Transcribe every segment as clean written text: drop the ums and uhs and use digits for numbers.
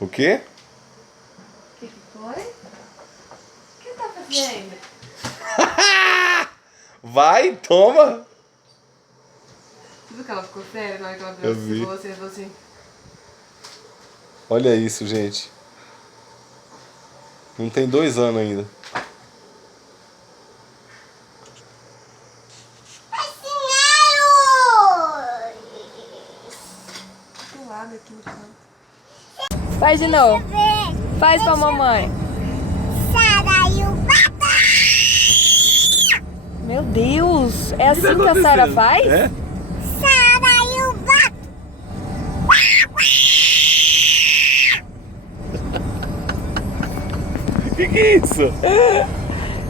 O quê? O que foi? O que tá fazendo? Vai, toma! Você viu que ela ficou séria na hora que ela Eu viu vi. você falou assim? Olha isso, gente. Não tem 2 anos ainda. Do lado aqui no canto. Faz de novo. Faz pra mamãe. Meu Deus, é assim que a Sara faz? É? Que é isso?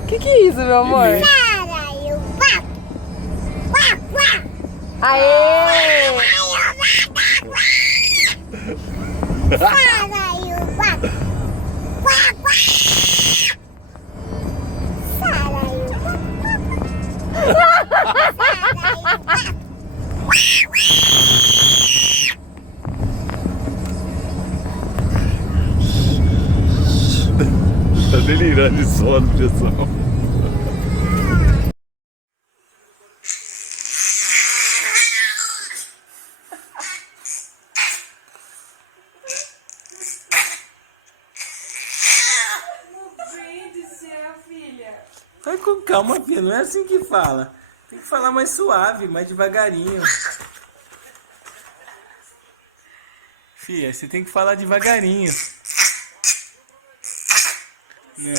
Que é isso, meu amor? Aê! Tá delirando de sono, pessoal. Vai com calma, filha. Não é assim que fala. Tem que falar mais suave, mais devagarinho. Filha, você tem que falar devagarinho. Não.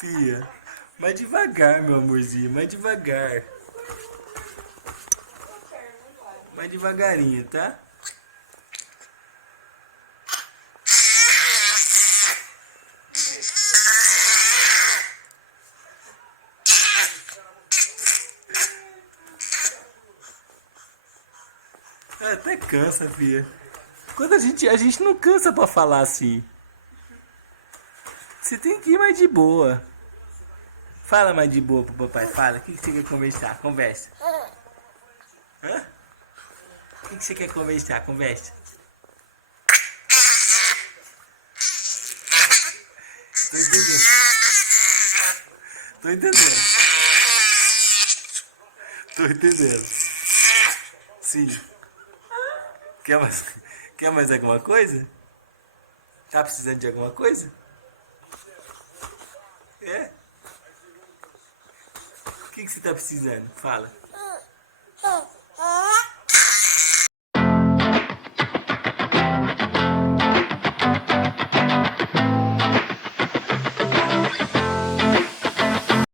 Fia, mais devagar, meu amorzinho, mais devagar. Mais devagarinho, tá? Até cansa, fia. Quando a gente não cansa pra falar assim. Você tem que ir mais de boa. Fala mais de boa pro papai, fala. O que você quer conversar? Conversa. Hã? O que você quer conversar? Conversa. Tô entendendo. Tô entendendo. Tô entendendo. Sim. Quer mais alguma coisa? Tá precisando de alguma coisa? É? O que você tá precisando? Fala.